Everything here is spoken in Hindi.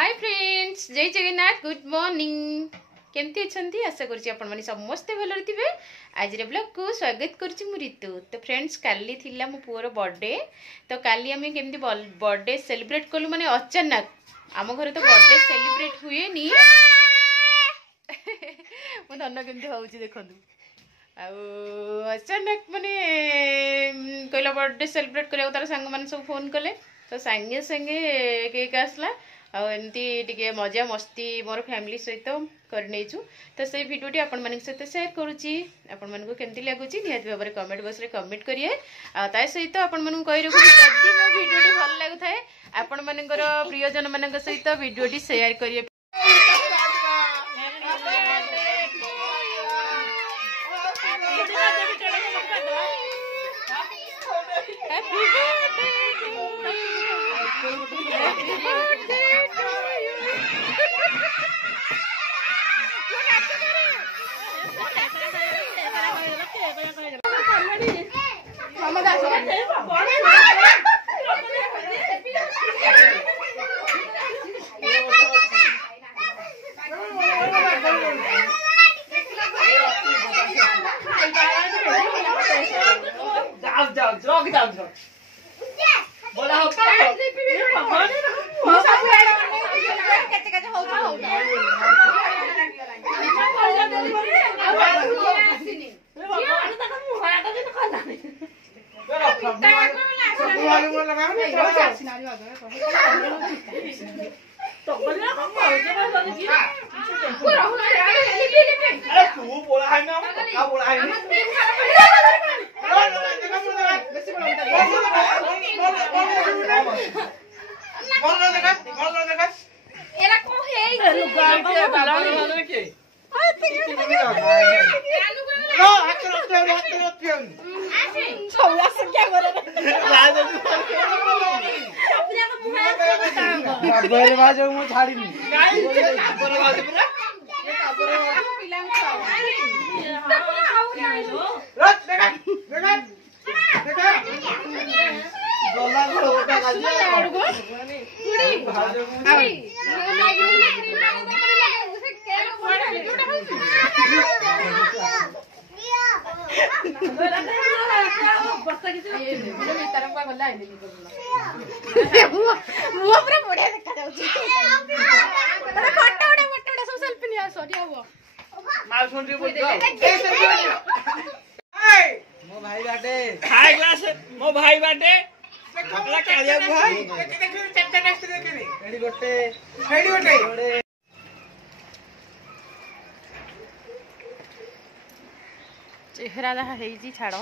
हाय फ्रेंड्स, जय जगन्नाथ। Good morning. केमती अच्छा आशा करुँची आपण मैंने समस्ते भल थे। आज ब्लॉग को स्वागत करुँची मु ऋतु। तो फ्रेंड्स, काली थिला मो पुअर बर्थडे। तो काली आम केमती बर्थडे सेलिब्रेट कलु माने अचानक आम घर तो बर्थडे सेलिब्रेट हुए नी मो धन केमती होउची देखंतु। अचानक माने कहला बर्थडे सेलिब्रेट करिया तार संग मान सब फोन कले। तो संगे संगे केक आसला आमती टे मजा मस्ती मोर फैमिली सहित करने। तो से भिडियोटी आपण मान सहित सेयार करुँची। आपण मानक केमती लगुच निहाती भाव में कमेंट बॉक्स रे कमेंट करिए। ता सहित आपण मानक कहि रखु जदि मो भिडियोटी भल लागु थाए आपण मानकर प्रियजन मानक सहित भिडियोटी शेयर करिए। चेहरा जहाँ छाड़